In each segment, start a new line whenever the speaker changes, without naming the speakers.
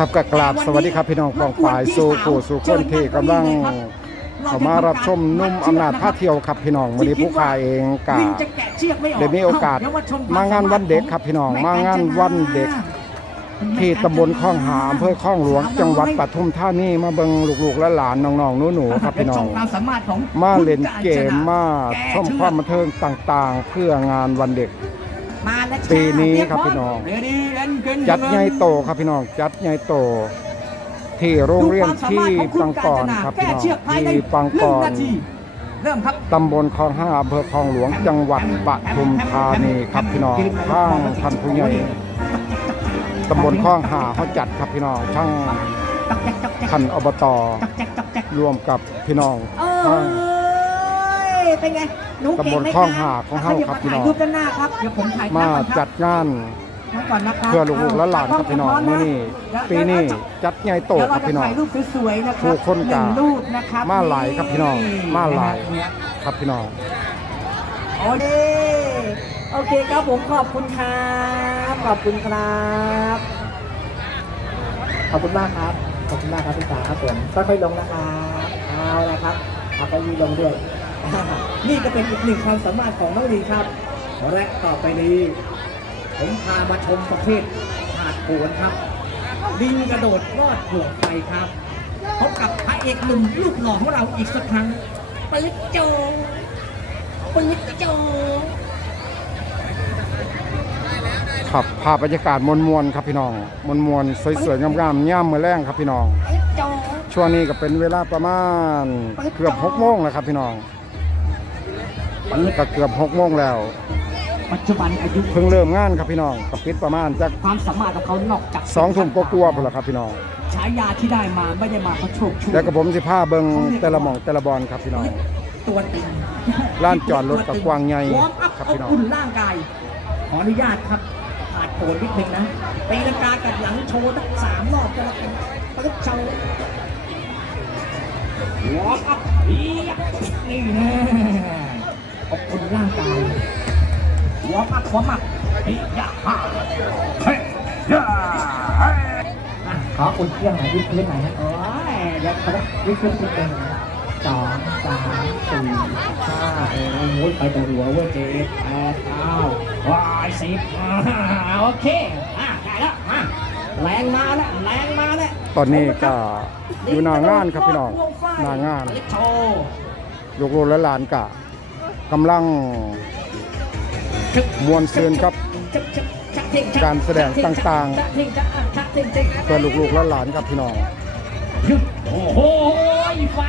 ครับกับกราบสวัสดีครับพี่น้องกองฝ่ายสู่ผู้สู่คนที่กำลังเข้ามารับชมนุ่มอำนาจพาเที่ยวครับพี่น้องวันนี้ผู้ขายเองกาวิ่งจะแกะเชือกไม่ออกได้มีโอกาสเยวชนมางานวันเด็กครับพี่น้องมางานวันเด็กที่ตำบลคลองหามอำเภอคลองหลวง จังหวัดปทุมธานีมาเบิงลูกๆและหลานน้องๆหนูๆครับพี่น้องชมความสามารถของมาเล่นเกมคุณมาแกะชมความบันเทิงต่างๆ เพื่องานวันเด็ก มาแล้วปีนี้ครับพี่น้องจัดใหญ่โตครับพี่น้องจัดใหญ่โต ที่โรงเรียนที่ปังกอนครับพี่น้องที่ปังกอนเริ่มครับตำบลคลองห้าอำเภอคลองหลวงจังหวัดปทุมธานีครับพี่น้องข้างท่านผู้ใหญ่ตำบลคลองห้าเขาจัดครับพี่น้องช่างจักแจ๊กจักแจ๊กท่านอบตจักแจ๊กจักแจ๊กรวมกับพี่น้องเอ้ข้างยเป็นไง หนูเก่งไหมตำบลคลองหาของเฮาครับพี่น้องขยับมาถ่ายรูปด้านหน้าครับเดี๋ยวผมถ่ายมาภพก่อนครับจัดงานมาก่อนนะครับเพื่อลูกๆและหลานครับพี่น้องมื้อนี้ปีนี้จัดใหญ่โตเดี๋ยวคเรารับจะพี่น้อง ถ่าย
รูปสวยๆนะครั
ผู้คนกะหง
รูปนะครั
บมาหลายครับพี่น้องมาหลาย เนี่ยครับพี่น้อง โอ
เคโอเคครับผมขอบคุณครับขอบคุณครับ
ขอบคุณมากครับขอบคุณมากครับพี่ตาครับผมค่อยๆลงนะครับเอาละครับเอาไปยีลงด้วย
นี่ก็เป็นอีกหนึ่งความสามารถของน้องลีครับ และต่อไปนี้ ผมพามาชมประเภทหาดโขนครับลิงกระโดดรอดห่วงไฟครับพบกับพระเอกหนุ่มลูกหล่อของเราอีกสักครั้งปื๊ดโจปื๊ดโจ
ครับภาพบรรยากาศมวลๆครับพี่น้องมวลๆสวยๆงามๆย่ามมือแรงครับพี่น้องปื๊ดโจช่วงนี้ก็เป็นเวลาประมาณเกือบหกโมงแล้วครับพี่น้อง ก็เกือบหกโมงแล้ว
ปัจจุบันอายุ
เพิ่งเริ่มงานครับพี่น้องก็ปิดประมาณจาก
ความสามารถของเขานอกจาก
สองทุ่มก็กลัวาๆพุ่นละครับพี่น้อง
ฉายาที่ได้มาไม่ได้มาเพราะโชคช่วย
แล้วก็ผมสิพาเบิงแต่ละหม่องแต่ละบอลครับพี่น้องตัวตึงลานจอดรถกับกว้างใหญ่
วอร์มอัพครับเอาพี่น้องอุ่นร่างกายขออนุญาตครับขาดโผนนิดนึงนะตีลังกากับหลังโชว์ตั้งสามรอบจะแล้วกันปึ๊บโชว์วอร์มอัพเฮียนี่แน่อบอุ่น ร่างกายวอร์มอัพวอร์มอัพเฮียฮ่าเฮ้ยยาเฮ้ยอะขออุ่นเครื่องหน่อยยืดพื้นหน่อยนะโอ้ยเดี๋ยวเขาจะยืดพื้นนิดนึงสองสามสี่ห้าโอ้ยไปตัวหัวเว้ยเจ็ด
แปดเก้าวายสิบอ่าโอเคอะได้แล้วมาแรงมาแล้วแรงมาแล้วตอนนี้ก็อยู่หน้างานครับพี่น้องหน้างานโชว์ลูกๆและหลานก็ กำลังมวลซืนครับ การแสดงต่างๆเพื่อลูกๆและหลานครับพี่น้อง
โอ้โหไฟ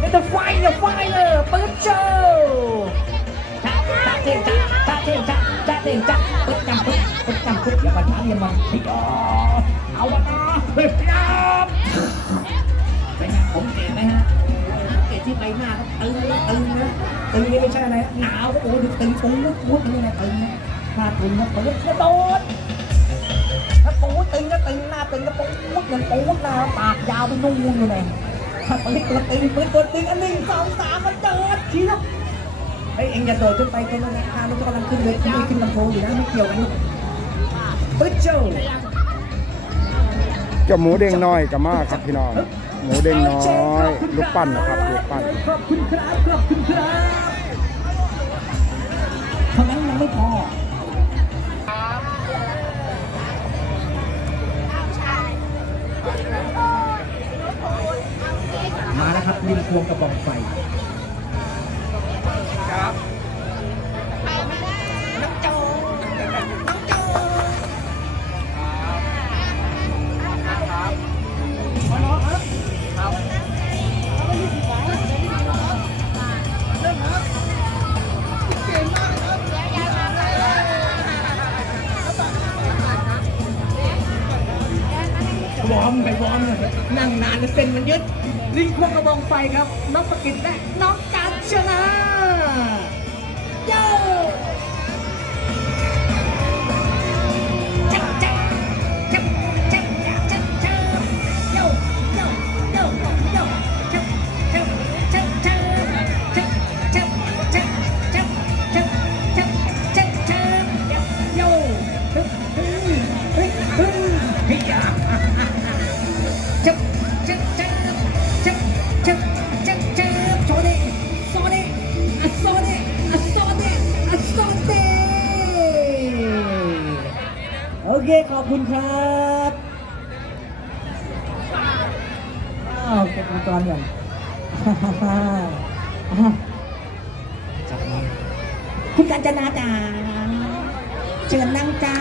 นี่จะไฟเนี่ยไฟเลยปื๊ดโชว์จ้าจ้าเท่งจ้าจ้าเท่งจ้าจ้าเท่งจ้าปึ๊ดจำปึ๊ดปึ๊ดจำปึ๊ดอย่ามาช้าอย่ามาพี่อ๋อเอาวะนะเฮ้ยพี่น้ำเป็นไงผมเห็นไหมฮะ ที่ใบหน้าเขาตึงนะตึงนะตึงนี่ไม่ใช่อะไรหนาวโอ้ดูตึงปุ้งมุดมุดนี่นะตึงนะถ้าตึงนะปื๊ด
กระโดดถ้าปูตึงก็ตึงหน้าตึงก็ปูดเงินปูดหน้าปากยาวไปนู่นอยู่เลยถ้าปืนตัวตึงปืนตัวตึงอันหนึ่งสองสามมันเจิดทีละไอ้ยเอ็งอย่าโดดขึ้นไปตรงนั้นนะคามันกำลังขึ้นเลยขึ้นขึ้นลำโพงอยู่นะไม่เกี่ยวกันลูกปึ๊ดเจ้า เจ้าหมูเด้งน้อยก็มาครับพี่น้องหมูเด้งน้อยลูกปั้นนะครับลูกปั้น
ขอบคุณครับขอบคุณครับเท่านั้นยังไม่พอมาแล้วครับลิงควงกระบอกไฟ เป็นมันยึดลิงควงกระบองไฟครับน้องประกิตและน้องการชนะ เคขอบคุณครับอ้าวเก็บอุปกรณ์ก่อนจับมาคุณกัญจนาจ๋าเชิญนั่งจ้า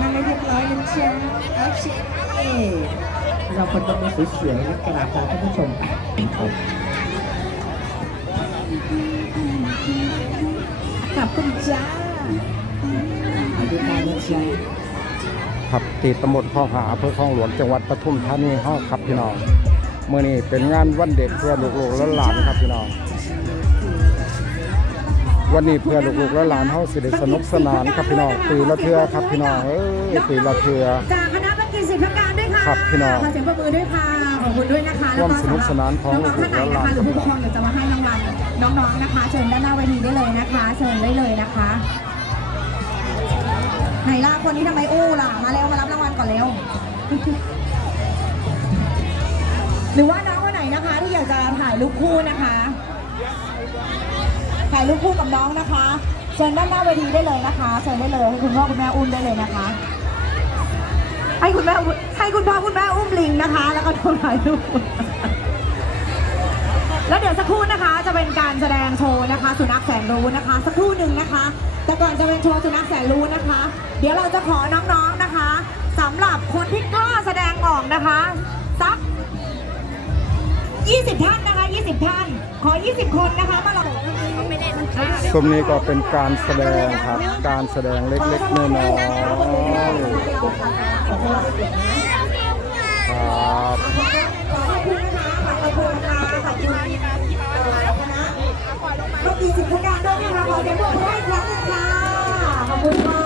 นั่งให้เรียบร้อยนะจ๊ะโอเคเราคนต้องมาสวยๆนะกราบลาท่านผู้ชมขอบคุณจ้า ขอบคุณค่ะ
นะจ๊ะครับที่ตำบลคลองหาอำเภอคลองหลวงจังหวัดปทุมธานีเฮาครับพี่น้องเมื่อนี้เป็นงานวันเด็กเพื่อลูกๆและหลานครับพี่น้องวันนี้เพื่อลูกๆและหลานเฮาสิได้สนุกสนานครับพี่น้องปีละเทือครับพี่น้องเอ้ยปีละเทือ
จากคณะบัญชีศิลปการด้วยค่ะครับพี่น้องขอเสียงปรบมือด้วยค่ะขอบคุณด้วยนะค
ะร่วมสนุกสนานของน้องๆท่านไหนลูกๆและหนะลานคะห
รือผู้ปกครองอยากจะมาให้รางวัลน้องๆนะคะ เชิญด้านหน้าเวทีได้เลยนะคะ เชิญได้เลยนะคะไหนล่ะ คนนี้ทำไมอู้ล่ะ มาเร็วมารับรางวัลก่อนเร็ว หรือว่าน้องคนไหนนะคะ ที่อยากจะถ่ายรูปคู่นะคะ ถ่ายรูปคู่กับน้องนะคะเชิญด้านหน้าเวทีได้เลยนะคะเชิญได้เลยให้คุณพ่อคุณแม่อุ้มได้เลยนะคะ ให้คุณแม่ให้คุณพ่อคุณแม่อุ้มลิงนะคะ แล้วก็ถ่ายรูปแล้วเดี๋ยวสักครู่นะคะจะเป็นการแสดงโชว์นะคะ สุนัขแสนรู้นะคะ สักครู่หนึ่งนะคะ แต่ก่อนจะเป็นโชว์สุนัขแสนรู้นะคะ เดี๋ยวเราจะขอน้องๆนะคะสำหรับคนที่กล้าแสดงออกนะคะสัก 20 ท่านนะคะ 20 ท่าน ขอ 20 คนนะคะมาลอง
ซุ้มนี้ก็เป็นการแสดงครับ การแสดงเล็กๆน้อยๆคร
ับ รถดีสิบประการด้วยนะคะขอเสียงปรบมือให้อีกครั้งหนึงค่ะขอบคุณค่ะ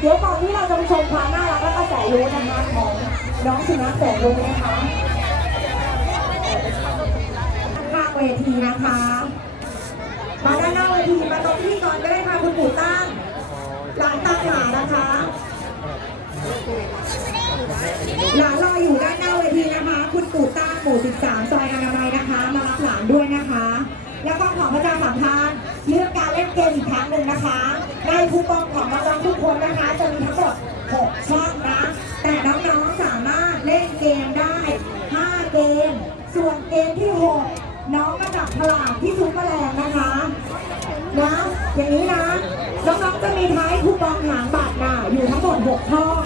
เดี๋ยวก่อนที่เราจะไปชมความน่ารักและก็แสรู้นะคะของน้องสุนัขแสนรู้นะคะข้างเวทีนะคะ มาด้านหน้าเวทีมาตรงที่ก่อนก็ได้ค่ะคุณปู่ตั้งหลานตาหานะคะหลานรออยู่ด้านหน้าเวทีนะคะ คุณปู่ต้าหมู่ 13 ซอยอนามัยนะคะ มารับหลานด้วยนะคะ แล้วก็ขอพระเจ้าสัมพันธ์เรื่องการเล่นเกมอีกครั้งหนึ่งนะคะในคูปองของน้องๆทุกคนนะคะ จะมีทั้งหมด6ช่องนะ แต่น้องๆสามารถเล่นเกมได้ 5 เกม ส่วนเกมที่ 6 น้องมาจับฉลากที่ซุ้มแมลงนะคะนะอย่างนี้นะน้องๆจะมีท้ายคูปองหางบัตรน่ะอยู่ทั้งหมด6ช่อง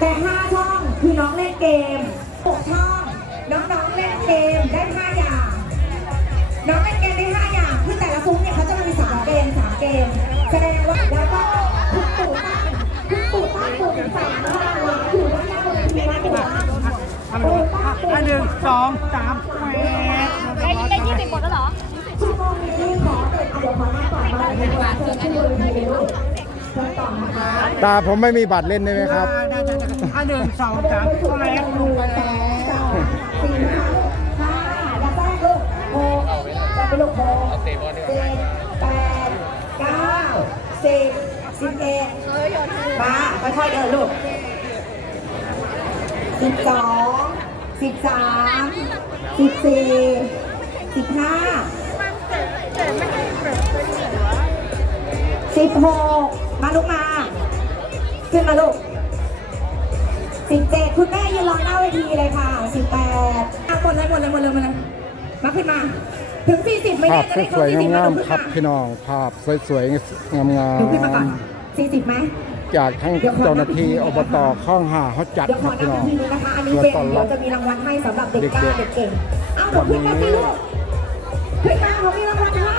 แต่ 5 ช่องคือน้องเล่นเกม6ช่องน้องๆเล่นเกมได้5อย่าง
นหนึ่งสองสามแปด
ได้ได้ยี่สิบหมดแล้วเหรอ
ชั่วโมงนี้ขอเปิดเอาเดี๋ยวขอหน้าก่อนมาเลยดีกว่าเชิญขึ้นบนเวทีเลยลูกเชิญต่อนะคะ
ตาผมไม่มีบัตรเล่นได้ไหมครับได้ได้ไ
ด้อันหนึ่งสองสามแปดล
งไปแปแล้วดสี่ห้าห้าแล้วแป้งลูกหกจะไปลูกหกเจ็ดแปดเก้าสิบสิบเอ็ดมาค่อยๆเดินลูกสิบสอง สิบสามสิบสี่สิบห้าสิบหกมาลูกมาขึ้นมาลูกสิบเจ็ดคุณแม่ยืนรอหน้าเวทีเลยค่ะสิบแปดอะหมดเลยหมดเลยหมดเลยหมดเลยมาขึ้นมา ถึงสี่สิบไหมภาเนี
่พยจะได้ครสบวยสี่สิบๆแล้งาวมขึ้นๆครับมาพี่น้องภาพสวยๆงาม
หนูขึ้นมาก่อนสี่สิบไหมๆ
จากทั้งเจ้าหน้าที่อบตคลองหาเขาจัดเดี๋ยวคขรัอบพี่นับน้อง
ทีนึงนะคะ อันนี้เป็นเดี๋ยวจะมีรางวัลให้สำหรับเด็กกล้าเด็กเก่ง เอาเดี๋ยวขึ้นมาสิลูกขึ้นมาเขามีรางวัลให้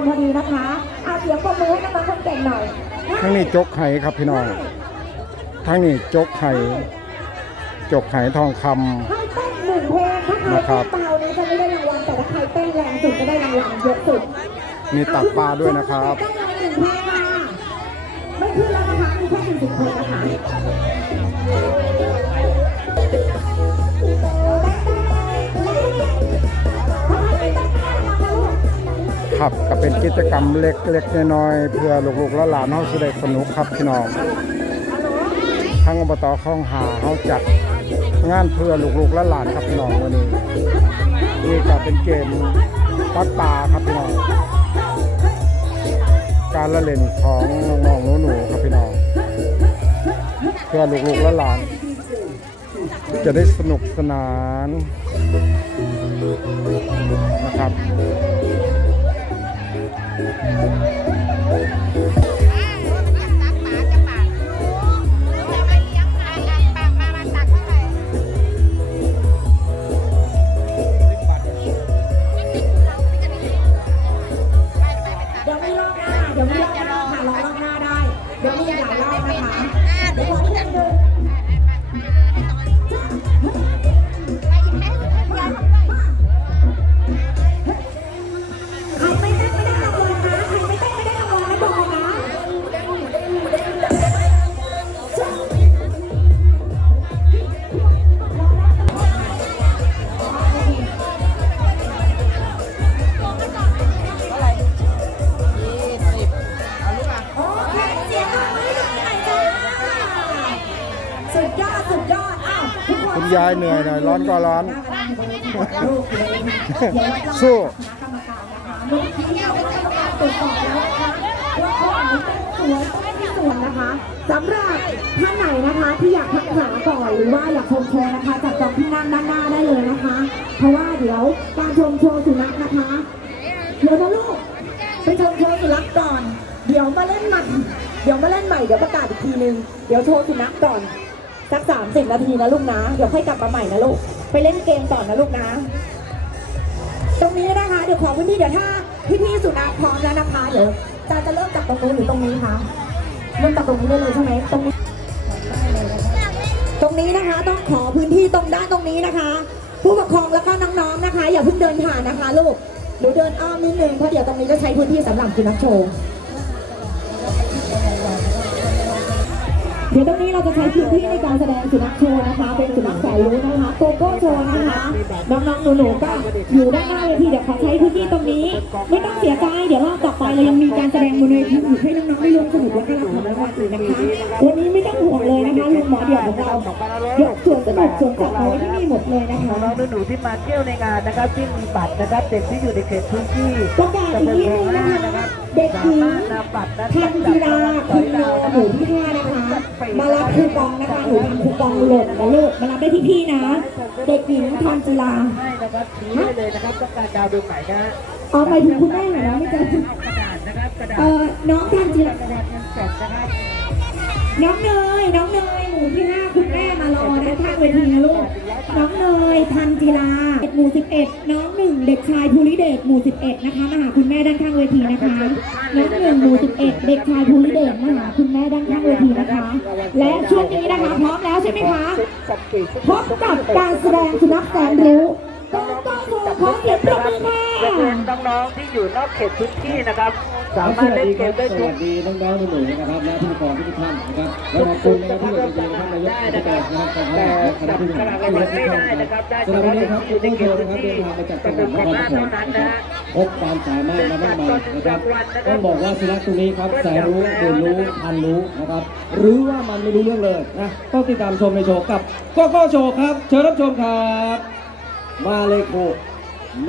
นพอดีนะคะเอาเสียงปรบมือให้น้องๆคนเก่งหน่อย
ทั้งนี้จกไห้ครับพี่น้องทั้งนี้จกไห้จกไห้ทองคำ
ให้เต้นหนึ่งเพลงถ้าใครนะครับเต้นเบานี้จะไม่ได้รางวัลแต่ถ้าใครเต้นแรงสุดจะได้รางวัลเยอะสุด
มีตักปลาด้วยนะครับ เ
ต้นเลยหนึ่งเพลงค่ะไม่ขึ้นแล้วนะคะมีแค่40คนนะคะ
ครับก็เป็นกิจกรรมเล็กๆน้อยๆเพื่อลูกๆและหลานเฮาสิได้สนุกครับพี่น้องทั้งอบตคลองหาเฮาจัดงานเพื่อลูกๆและหลานครับพี่น้องวันนี้นี่ก็เป็นเกมปัดปลาครับพี่น้อง การละเล่นของน้องๆหนูๆครับพี่น้อง เพื่อลูกๆและหลาน จะได้สนุกสนานนะครับ เายเหนื่อยหน่อยร้อนก็ร้อน สู้สู้กรรมการนะคะเมื่อกี้เราได้กรรมการตรวจสอบแล้วนะ
คะว่าข้อไหนเป็นสวยต้องไม่สวยนะคะสำหรับท่านไหนนะคะที่อยากทักหาก่อนหรือว่าอยากชมโชว์นะคะจับจองที่นั่งด้านหน้าได้เลยนะคะ เพราะว่าเดี๋ยวการชมโชว์สุนัขนะคะเดี๋ยวนะลูกไปชมโชว์สุนัขก่อน เดี๋ยวมาเล่นใหม่เดี๋ยวมาเล่นใหม่เดี๋ยวประกาศอีกทีนึงเดี๋ยวโชว์สุนัขก่อน สักสามสิบนาทีนะลูกนะ เดี๋ยวค่อยกลับมาใหม่นะลูก ไปเล่นเกมก่อนะลูกนะ ตรงนี้นะคะ เดี๋ยวขอพื้นที่เดี๋ยวถ้าพี่ๆสุนัขพร้อมแล้วนะคะเดี๋ยวจาจะเริ่มจากตรงนู้นหรือตรงนี้คะ เริ่มจากตรงนี้ได้เลยใช่ไหมตรงนี้ ตรงนี้นะคะต้องขอพื้นที่ตรงด้านตรงนี้นะคะ ผู้ปกครองแล้วก็น้องๆนะคะ อย่าเพิ่งเดินผ่านนะคะ ลูกหรือเดินอ้อมนิดนึงเพราะเดี๋ยวตรงนี้จะใช้พื้นที่สำหรับสุนัขโชว์ เดี๋ยวตรงนี้เราจะใช้พื้นที่ในการแสดงสุนัขโชว์นะคะ เป็นสุนัขแสนรู้นะคะโกโก้โชว์นะคะ น้องๆหนูๆก็อยู่ด้านหน้าเวทีเดี๋ยวขอใช้พื้นที่ตรงนี้ ไม่ต้องเสียใจเดี๋ยวรอบต่อไปเรายังมีการแสดงบนเวทีอีกให้น้องๆได้ร่วมสนุกและก็รับของรางวัลอีกนะคะ วันนี้ไม่ต้องห่วงเลยนะคะลุงหมอเดี่ยวของเรายกส่วนสนุกส่วนจัดมาไว้ที่นี่หมดเลยนะคะ
น้องๆหนูๆที่มาเที่ยวในงานนะครับที่มีบัตรนะครับเด็กที่อยู่ในเขตพื้นที่
ประกาศอีกนิดนึงนะคะ เด็กหญิงนำบัตรนั้นทันจีราคุณโนหมู่ที่ห้านะคะ มารับคูปองนะคะหนูทำคูปองหล่นนะลูกมารับได้ที่พี่นะ เด็กหญิงทันจีรา
ให้นะครับชี้ได้เลยนะครับต้องการดาวดวงไหนนะฮะ
เอาไปถึงคุณแม่เหรอนะไม่เจอเอากระดาษนะครับกระดาษเออน้องทันจีรารางวัลเงิ น้องเนย น้องเนย หมู่ที่ห้าคุณแม่มารอนะข้างเวทีนะลูก น้องเนย ทันจีราหมู่สิบเอ็ดน้องหนึ่งเด็กชายภูริเดชหมู่สิบเอ็ดนะคะมาหาคุณแม่ด้านข้างเวทีนะคะ น้องหนึ่งหมู่สิบเอ็ดเด็กชายภูริเดชมาหาคุณแม่ด้านข้างเวทีนะคะ และช่วงนี้นะคะพร้อมแล้วใช่ไหมคะสับปีกพบกับการแสดงสุนัขแสนรู้ ต้องต้องโชว์ขอเสียงปรบมือค่ะเ
ด็กๆน้องๆที่อยู่นอกเขตพื้นที่นะครับ
สามารถเล่นเกมได้ทุวักสดีน้องๆหนูๆนะครับและผู้ปกครองทุกท่านนะครับและขอบคุณนะครับที่อยู่ในท่านนายกรัฐมนะครับขอบคุณแต่คณะจับผู้บฉริลากรางวัลไม่ได้นะครับได้สำหเฉรับวันพาะนี้เด็กครับที่ทุอยู่กในโชเขตว์พื้นนะครับที่เดินทางมาจากจังหวัดนครปฐมนะครับพบความสามารถมามากมายนะครับต้องบอกว่าสุนัขตัวนี้ครับแสนรู้เรียนรู้ทันรู้นะครับหรือว่ามันไม่รู้เรื่องเลยนะต้องติดตามชมในโชว์กับโก็ก็โชว์ครับเชิญรับชมครับ มาเลยโค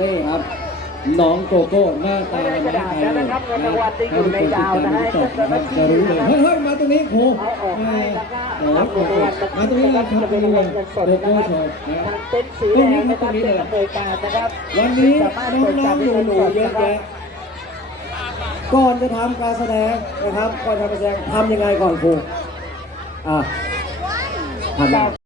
นี่ครับน้องโกโก้หน้าตาไม่ได้กระดาษแล้วนะครับเงินรางวัลที่อยู่ในดาวนะฮะจบนะครับจะรู้เลยเฮ้ยเฮ้ยมาตรงนี้โคเอาออกให้แล้วก็โอ้รับโหรางวัลมาตรงนี้เลยครับตรงนี้โกโก้ชรับนะทางเต็นท์สีแดงนะครับเป็นอำนวยวันนี้น้องๆหเงินนูสดๆเยอะแยะก่อนจะทำการแสดงนะครับก่อนทำการแสดงทำยังไงก่อนครูอะทำยัง